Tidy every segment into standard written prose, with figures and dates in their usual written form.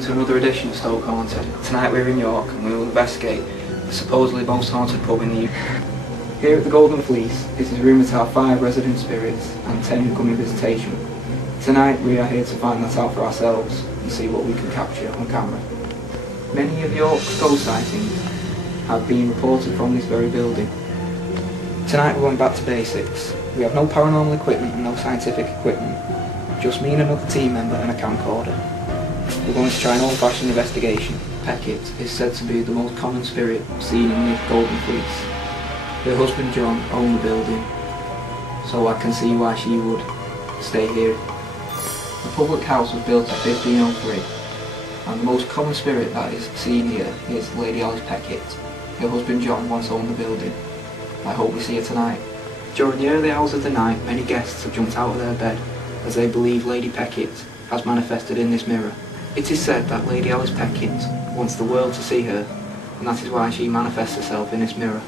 welcome to another edition of Stoke Haunted. Tonight we're in York and we will investigate the supposedly most haunted pub in the UK. Here at the Golden Fleece, it is rumoured to have 5 resident spirits and 10 who come in visitation. Tonight we are here to find that out for ourselves and see what we can capture on camera. Many of York's ghost sightings have been reported from this very building. Tonight we're going back to basics. We have no paranormal equipment and no scientific equipment. Just me and another team member and a camcorder. We're going to try an old-fashioned investigation. Peckett is said to be the most common spirit seen in the Golden Fleece. Her husband John owned the building, so I can see why she would stay here. The public house was built in 1503, and the most common spirit that is seen here is Lady Alice Peckett. Her husband John once owned the building. I hope we see her tonight. During the early hours of the night, many guests have jumped out of their bed as they believe Lady Peckett has manifested in this mirror. It is said that Lady Alice Peckett wants the world to see her, and that is why she manifests herself in this mirror.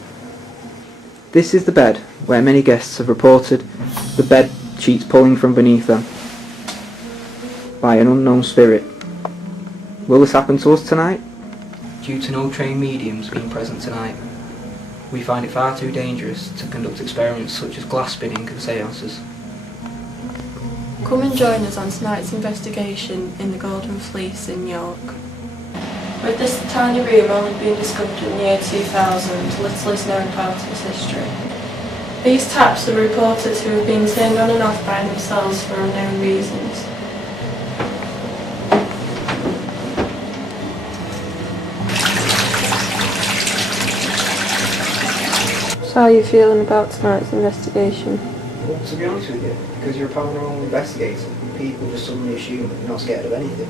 This is the bed, where many guests have reported the bed sheets pulling from beneath them by an unknown spirit. Will this happen to us tonight? Due to no trained mediums being present tonight, we find it far too dangerous to conduct experiments such as glass spinning and seances. Come and join us on tonight's investigation in the Golden Fleece in York. With this tiny room only being discovered in the year 2000, little is known about its history. These taps are reported to have been turned on and off by themselves for unknown reasons. So how are you feeling about tonight's investigation? Well, to be honest with you, because you're a paranormal investigator, people just suddenly assume that you're not scared of anything.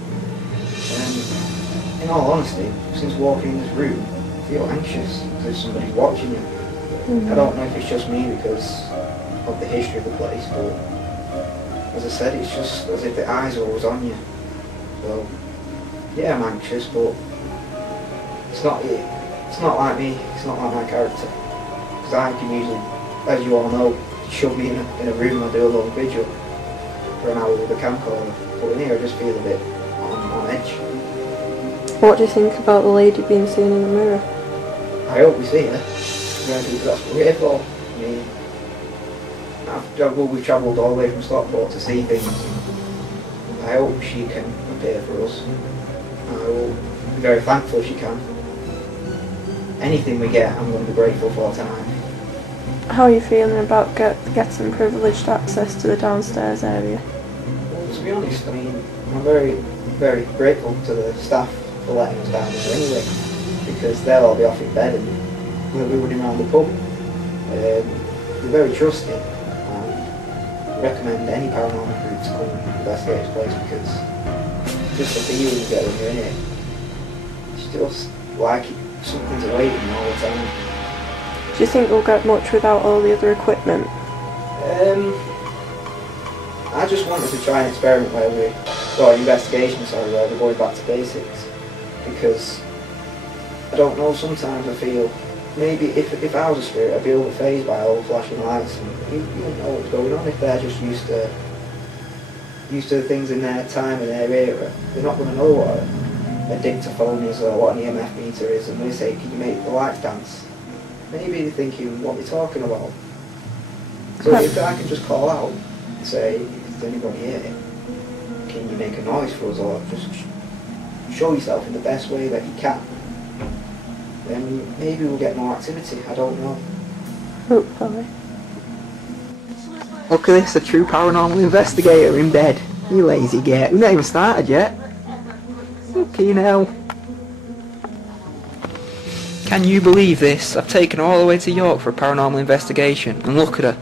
In all honesty, since walking in this room, I feel anxious as if somebody's watching you. I don't know if it's just me because of the history of the place, but as I said, it's just as if the eyes are always on you. So, yeah, I'm anxious, but it's not like me, it's not like my character. Because I can usually, as you all know, shove me in a room and do a little vigil for an hour with a camcorder. But in here I just feel a bit on edge. What do you think about the lady being seen in the mirror? I hope we see her. That's what we're here for. I mean, we've travelled all the way from Stockport to see things. I hope she can appear for us. I will be very thankful if she can. Anything we get, I'm going to be grateful for tonight. How are you feeling about getting privileged access to the downstairs area? Well, to be honest, I mean, I'm very, very grateful to the staff for letting us down there anyway, because they'll all be off in bed and we'll be running around the pub. They're very trusting and recommend any paranormal group to come and investigate this place because just the feeling you get when you're in it, it's just like something's awaiting you all the time. Do you think we'll get much without all the other equipment? I just wanted to try an experiment where an investigation, where we're going back to basics. Because, I don't know, sometimes I feel, maybe if I was a spirit, I'd be overfazed by all the flashing lights and you don't know what's going on if they're just used to things in their time and their era. They're not going to know what a dictaphone is or what an EMF meter is, and they say, can you make the lights dance? Maybe they're thinking what they're talking about. So if I can just call out and say, is anybody here? Can you make a noise for us, or just show yourself in the best way that you can? Then maybe we'll get more activity, I don't know. Hopefully. Look at this, a true paranormal investigator in bed. You lazy git, we've not even started yet. Okay now. Can you believe this? I've taken her all the way to York for a paranormal investigation, and look at her.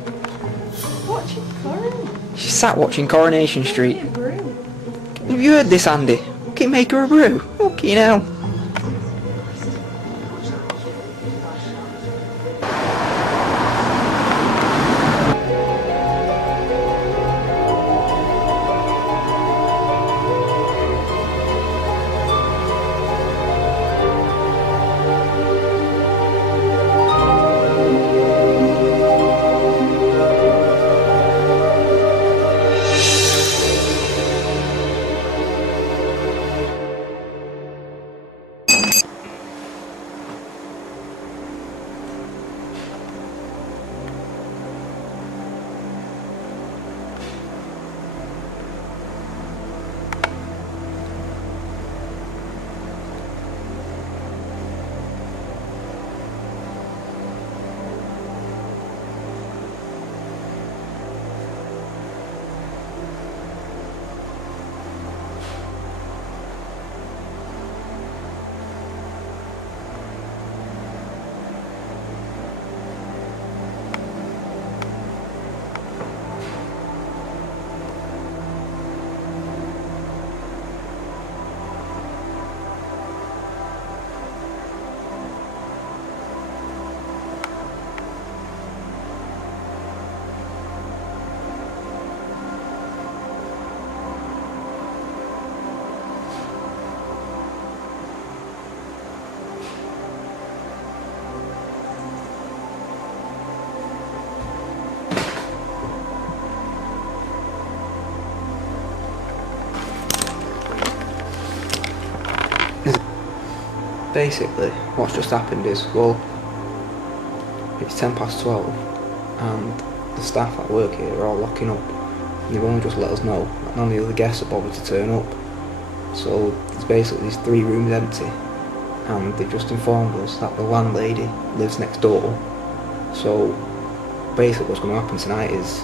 Watching Coronation. She's sat watching Coronation Street. Have you heard this, Andy? Okay, make her a brew. Okay now. basically what's just happened is, well, it's 12:10 and the staff that work here are all locking up. They've only just let us know that none of the other guests are bothered to turn up. So there's basically these 3 rooms empty, and they just informed us that the landlady lives next door. So basically what's going to happen tonight is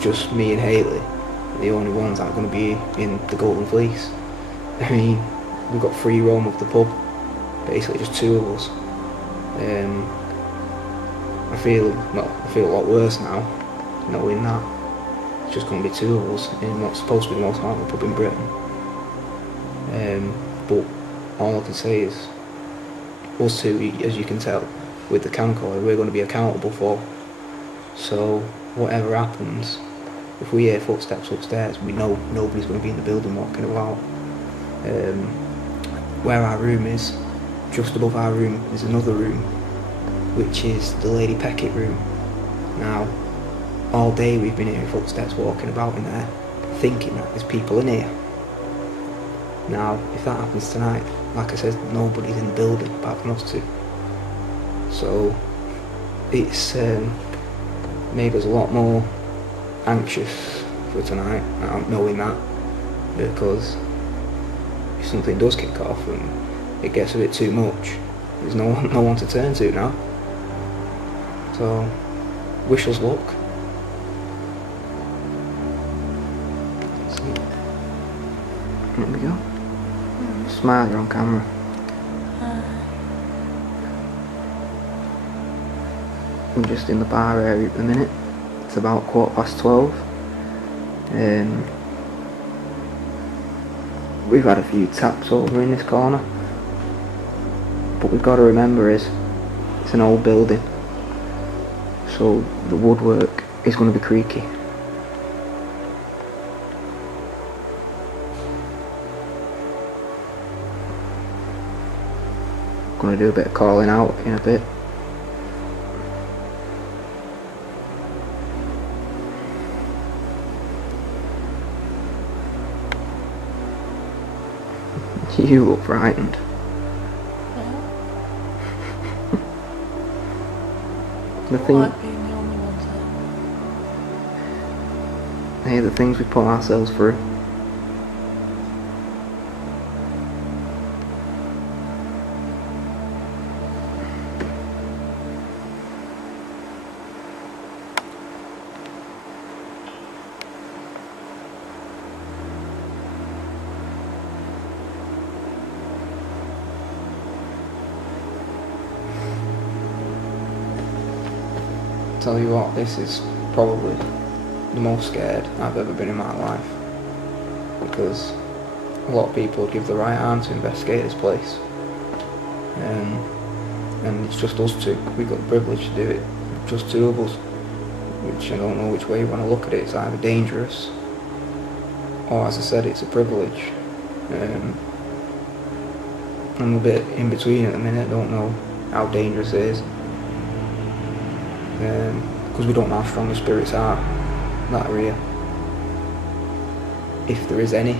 just me and Hayley are the only ones that are going to be in the Golden Fleece. I mean, we've got free roam of the pub, basically just 2 of us. I feel a lot worse now, knowing that it's just going to be 2 of us in what's supposed to be the most haunted pub in Britain. But all I can say is, us 2, as you can tell, with the camcorder, we're going to be accountable for. So whatever happens, if we hear footsteps upstairs, we know nobody's going to be in the building walking about. Where our room is, just above our room is another room, which is the Lady Peckett room. Now, all day we've been hearing footsteps walking about in there, thinking that there's people in here. Now, if that happens tonight, like I said, nobody's in the building apart from us 2. So it's made us a lot more anxious for tonight, knowing that, because if something does kick off and it gets a bit too much, there's no one to turn to now. So wish us luck. There we go. Smile, you're on camera. I'm just in the bar area at the minute. It's about 12:15. We've had a few taps over in this corner, but we've got to remember is it's an old building, so the woodwork is going to be creaky. Going to do a bit of calling out in a bit. You look frightened. Yeah. The thing, Like being the only ones there. hey, the things we put ourselves through. Tell you what, this is probably the most scared I've ever been in my life, because a lot of people would give the right arm to investigate this place, and it's just us 2. We've got the privilege to do it, just 2 of us, which I don't know which way you want to look at it. It's either dangerous or, as I said, it's a privilege. I'm a bit in between at the minute. I don't know how dangerous it is, because we don't know how strong the spirits are that are here, if there is any.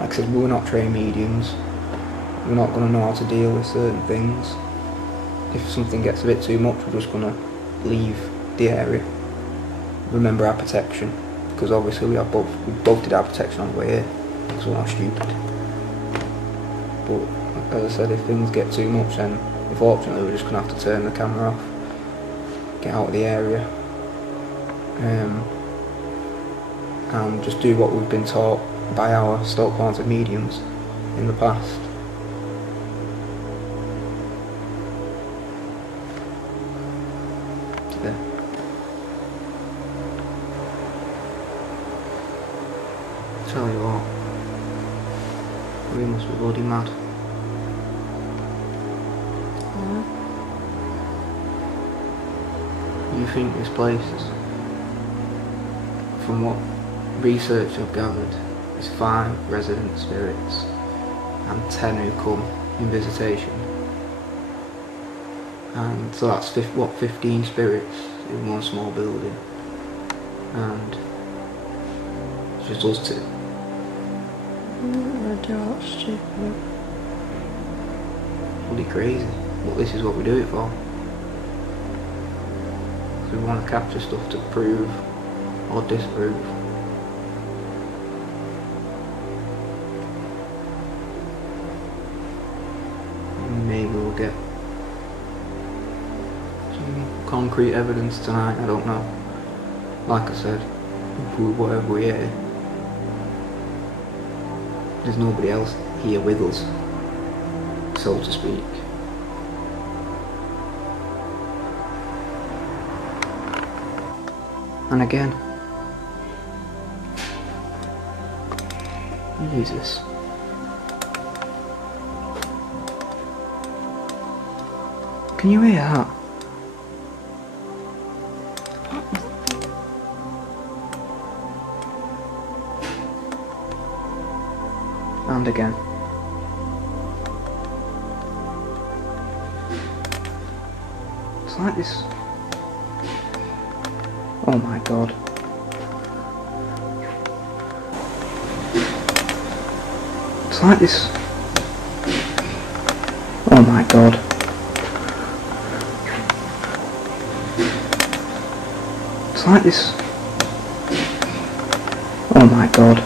Like I said, we're not trained mediums. We're not going to know how to deal with certain things. If something gets a bit too much, we're just going to leave the area. Remember our protection, because obviously we both did our protection on the way here, because we're not stupid. But as I said, if things get too much, then unfortunately we're just going to have to turn the camera off, get out of the area, and just do what we've been taught by our Stoke Haunted mediums in the past. There. Tell you what, we must be bloody mad. You think this place is, from what research I've gathered, is 5 resident spirits and 10 who come in visitation, and so that's 15 spirits in one small building, and it's just us 2. I do what's stupid. Bloody crazy. But this is what we do it for. 'Cause we want to capture stuff to prove or disprove. Maybe we'll get some concrete evidence tonight, I don't know. Like I said, whatever we hear, there's nobody else here with us, so to speak. And again, Jesus. Can you hear that? And again. It's like this. Oh my god. It's like this. Oh my god. It's like this. Oh my god.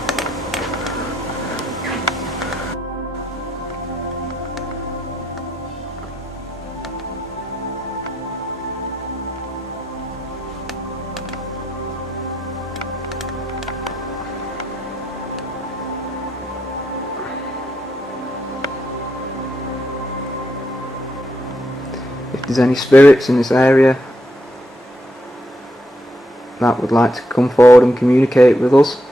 If there's any spirits in this area that would like to come forward and communicate with us,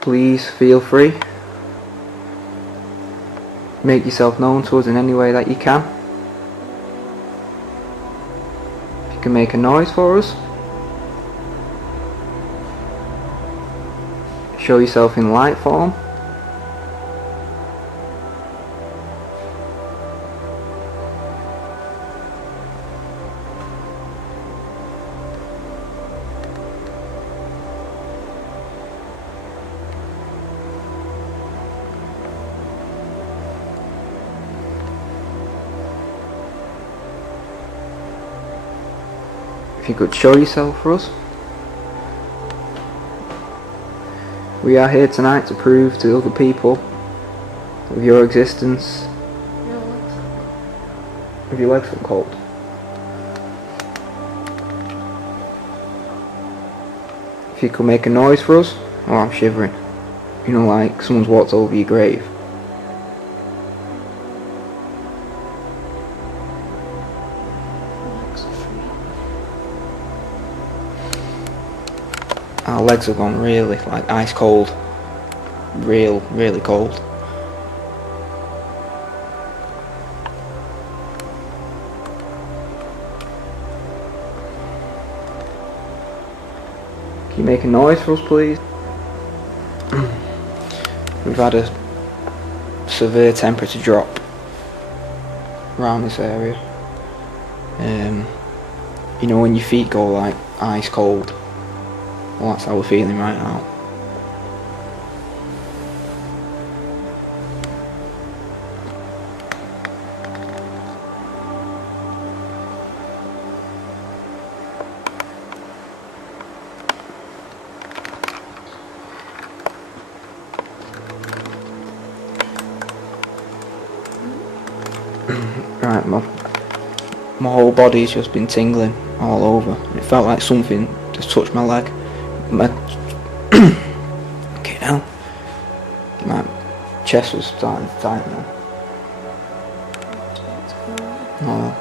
please feel free. Make yourself known to us in any way that you can. If you can make a noise for us, show yourself in light form. If you could show yourself for us. We are here tonight to prove to other people of your existence. If your legs feel cold. If you could make a noise for us. Oh, I'm shivering. You know, like someone's walked over your grave. Our legs have gone really, like, ice cold. Really cold. Can you make a noise for us, please? We've had a severe temperature drop around this area. You know when your feet go like ice cold? Well, that's how we're feeling right now. Right, my whole body's just been tingling all over. It felt like something just touched my leg. Okay, now my chest was starting to tighten now. Oh.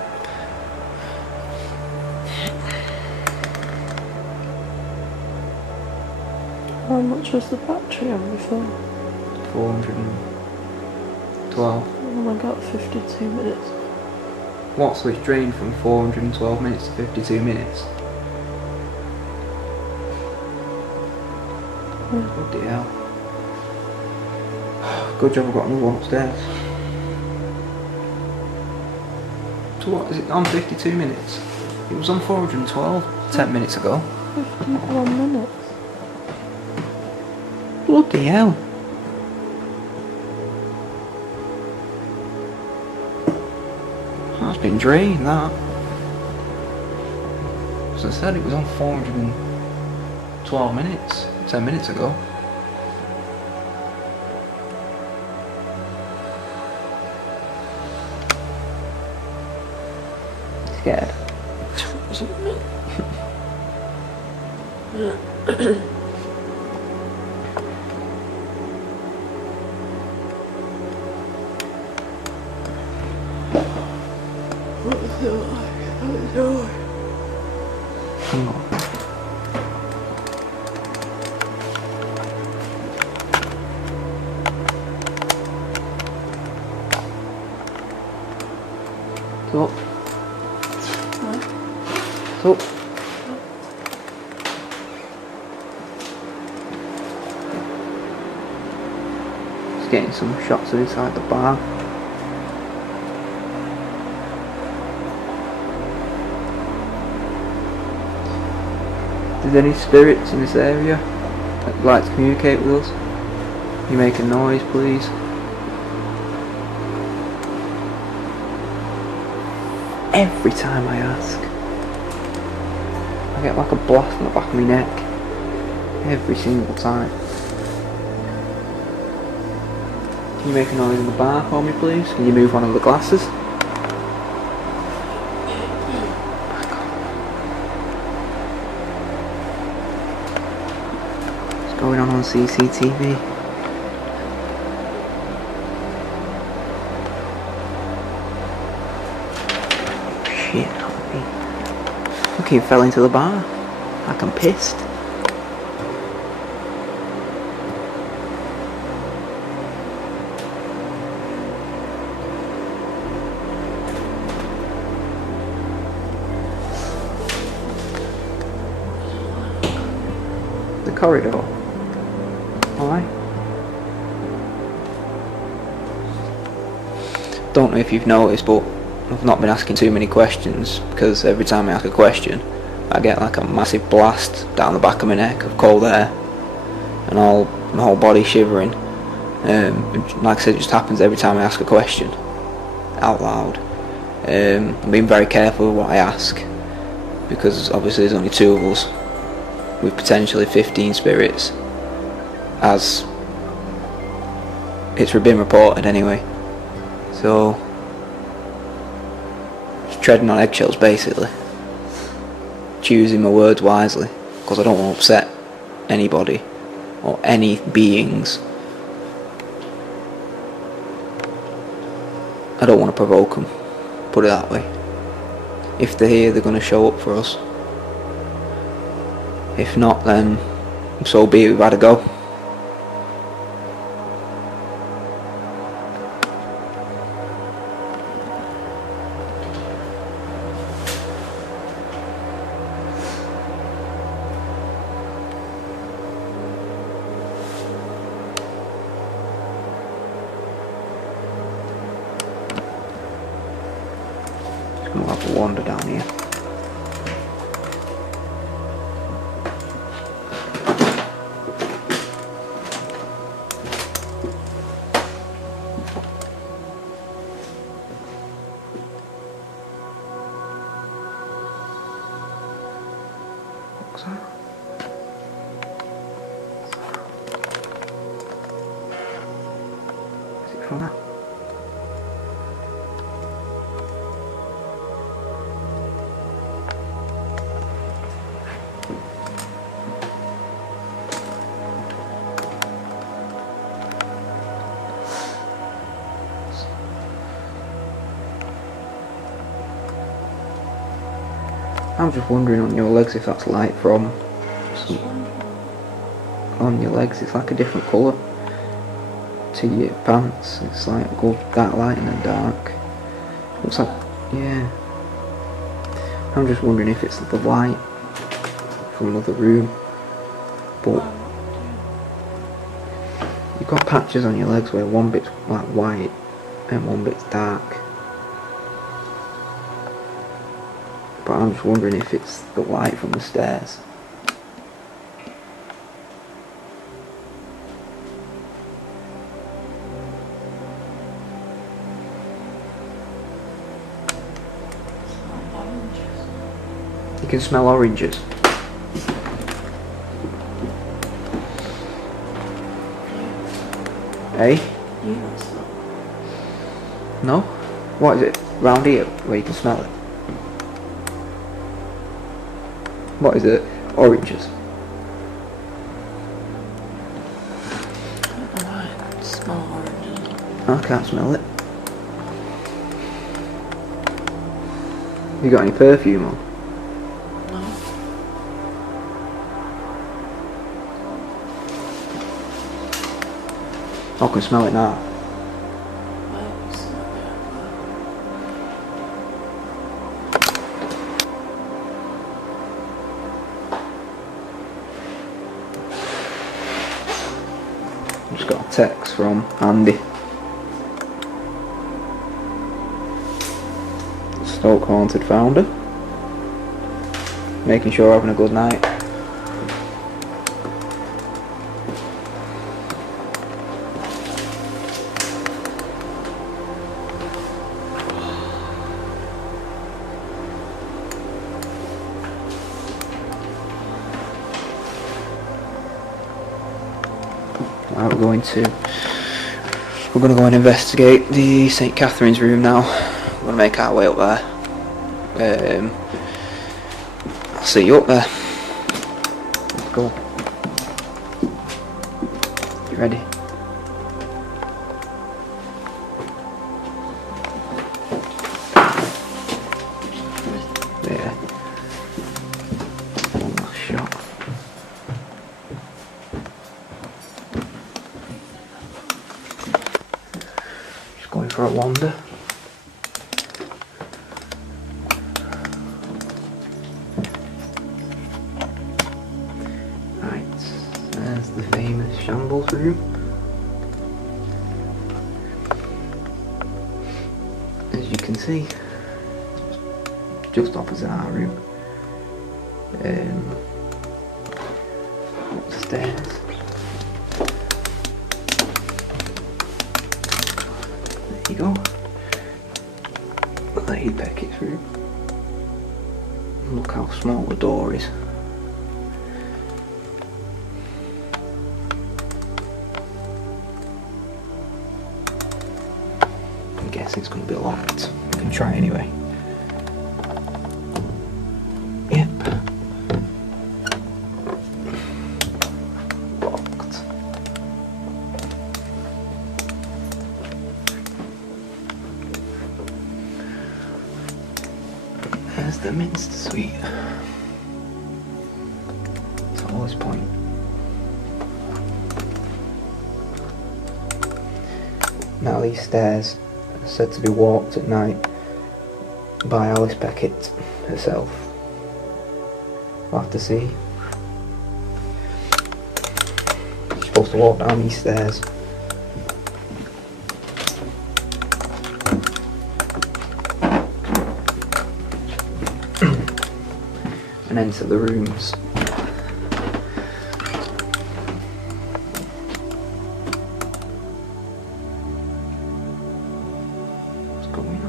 How much was the battery on before? 412. Oh, I got 52 minutes. What, so it's drained from 412 minutes to 52 minutes? Bloody hell. Good job I've got another one upstairs. So what, is it on 52 minutes? It was on 412 10 minutes ago. 51 minutes. Bloody hell. That's been drained, that. As I said, it was on 412 minutes, 10 minutes ago. Scared? Hang on. Stop. Stop. Just getting some shots of inside the bar. Is there any spirits in this area that would like to communicate with us? Can you make a noise, please? Every time I ask, I get like a blast on the back of my neck. Every single time. Can you make a noise in the bar for me, please? Can you move one of the glasses? What's going on CCTV? Shit, help me. Look, he fell into the bar. Like I'm pissed. The corridor. Why? Don't know if you've noticed, but I've not been asking too many questions, because every time I ask a question I get like a massive blast down the back of my neck of cold air and my whole body shivering. Like I said, it just happens every time I ask a question out loud. I'm being very careful with what I ask, because obviously there's only 2 of us with potentially 15 spirits, as it's been reported anyway. So just treading on eggshells basically, choosing my words wisely, because I don't want to upset anybody or any beings. I don't want to provoke them, put it that way. If they're here, they're going to show up for us. If not, then so be it, we've had to go. Just gonna have to wander down here. What's that? Is it from that? I'm just wondering on your legs if that's light from on your legs. It's like a different colour to your pants. It's like go dark light and then dark. Looks like, yeah. I'm just wondering if it's the light from another room. But you've got patches on your legs where one bit's like white and one bit's dark. But I'm just wondering if it's the light from the stairs. You can smell oranges. Hey? You don't smell. No? What is it? Round here where you can smell it? What is it? Oranges. I don't smell oranges. I can't smell it. You got any perfume on? No. I can smell it now. I don't smell Just got a text from Andy. Stoke Haunted founder. Making sure we're having a good night. Right, we're going to go and investigate the St. Catherine's room now. We're going to make our way up there. I'll see you up there. Let's go. You ready? Yeah. One last shot. Just going for a wander. There's the famous shambles room. As you can see, just opposite our room. Upstairs. There you go. Lady Beckett's room. Look how small the door is. I guess it's going to be locked. We can try anyway. Yep. Locked. There's the Minster Suite. Tallest point. Now these stairs are said to be walked at night by Alice Beckett herself. We'll have to see. You're supposed to walk down these stairs. And enter the rooms.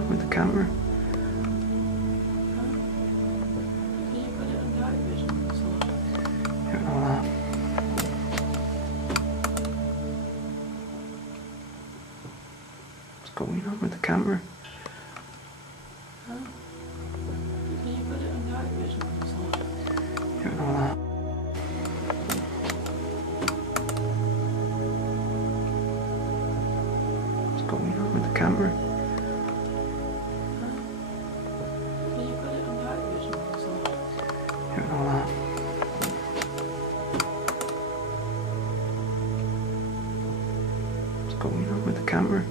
With the camera. Don't know that. What's going on with the camera? Don't know that. What's going on with the camera? Don't know that. What's going on with the camera?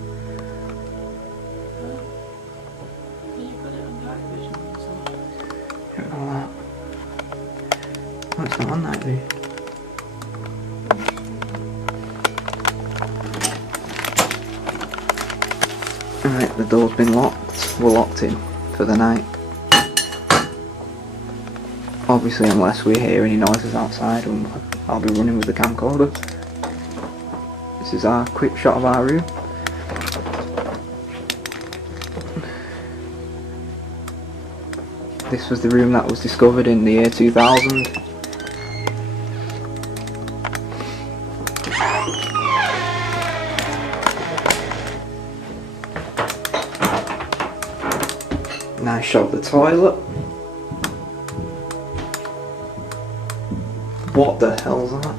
Don't know that. Oh, it's not on that, dude. Alright, the door's been locked. We're locked in for the night. Obviously, unless we hear any noises outside, and I'll be running with the camcorder. This is our quick shot of our room. This was the room that was discovered in the year 2000. Nice shot of the toilet. What the hell's that?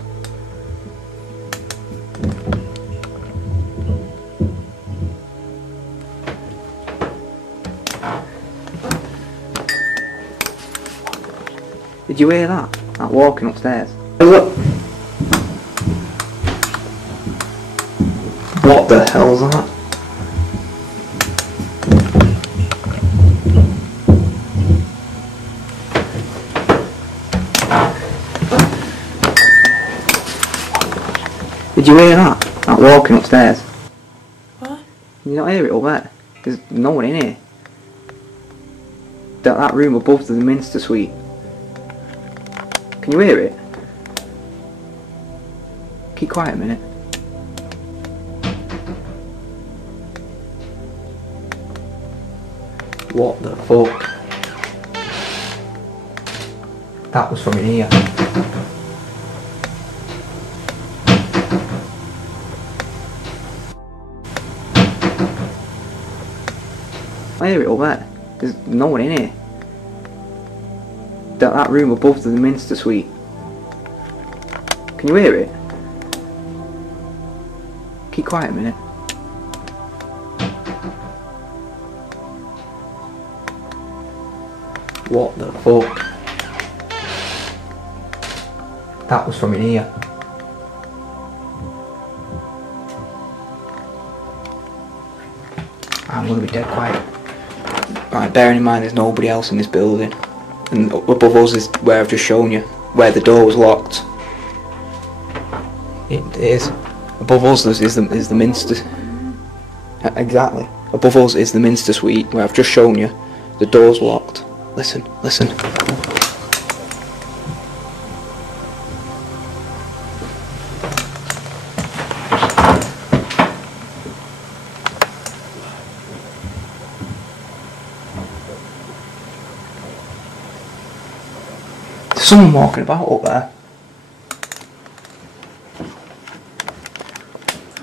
Did you hear that? That walking upstairs. Look. What the hell's that? Did you hear that? That walking upstairs. What? Did you not hear it up there? There's no one in here. That room above the Minster Suite. Can you hear it? Keep quiet a minute. What the fuck? That was from in here. I hear it up there. There's no one in here. That room above the Minster Suite. Can you hear it? Keep quiet a minute. What the fuck? That was from in here. I'm gonna be dead quiet. Right, bearing in mind there's nobody else in this building. And above us is where I've just shown you, where the door was locked. It is. Above us is the Minster. Exactly. Above us is the Minster Suite, where I've just shown you. The door's locked. Listen, listen. There's someone walking about up there.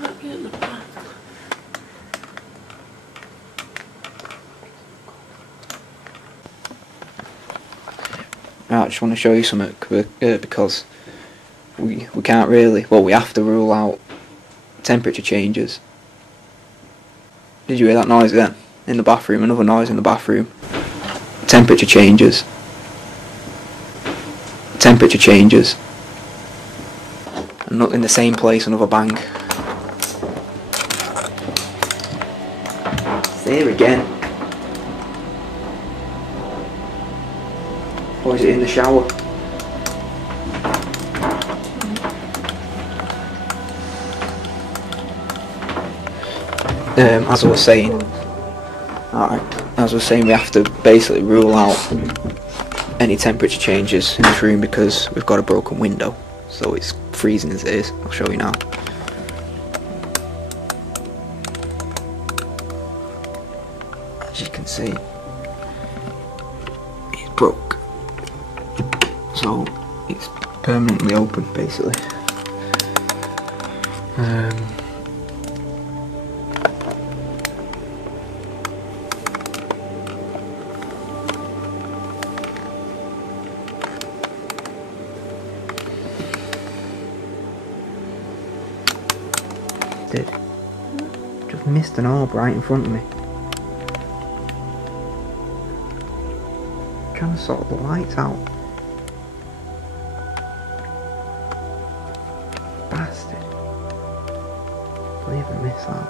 Might be at the back. Right, I just want to show you something because we can't really, well, we have to rule out temperature changes. Did you hear that noise then? In the bathroom, another noise in the bathroom. Temperature changes. Temperature changes. And not in the same place, another bang. It's there again. Or is it in the shower? As I was saying, we have to basically rule out any temperature changes in this room because we've got a broken window, so it's freezing as it is. I'll show you now. As you can see, it's broke, so it's permanently open basically. Just missed an orb right in front of me. Trying to sort the lights out. Bastard. I believe I missed that.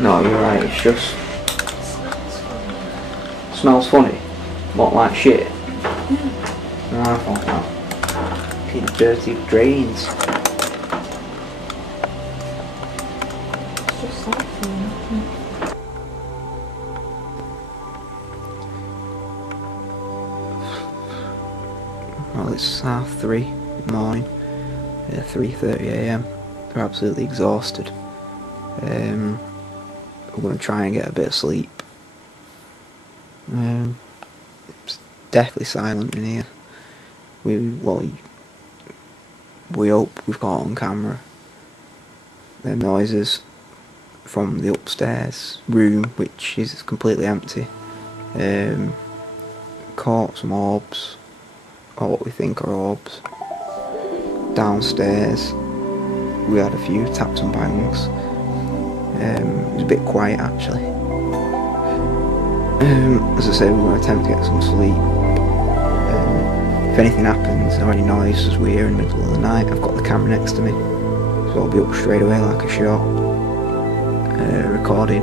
No, you're right, it's just... Smells funny? What, like shit? Yeah. No, I thought that. Fucking dirty drains. Well, it's 3:30 in the morning, 3:30 AM. We're absolutely exhausted. We're going to try and get a bit of sleep. It's definitely silent in here. We hope we've got on camera the noises from the upstairs room, which is completely empty. Caught some orbs, or what we think are orbs. Downstairs we had a few taps and bangs. It was a bit quiet actually. As I say, we're going to attempt to get some sleep. If anything happens or any noise as we're in the middle of the night, I've got the camera next to me, so I'll be up straight away like a shot, recording.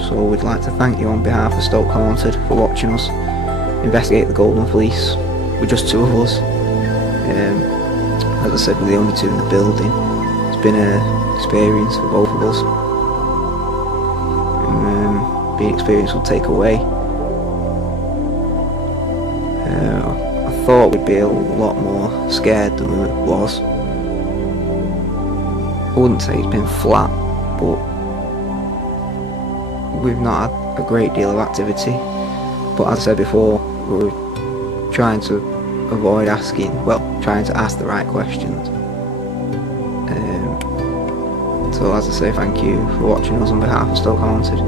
So we'd like to thank you on behalf of Stoke Haunted for watching us investigate the Golden Fleece with just two of us. As I said, we're the only two in the building. It's been an experience for both of us. Being experienced will take away. I thought we'd be a lot more scared than we was. I wouldn't say it's been flat, but we've not had a great deal of activity. But as I said before, we're trying to avoid trying to ask the right questions. So as I say, thank you for watching us on behalf of Stoke Haunted.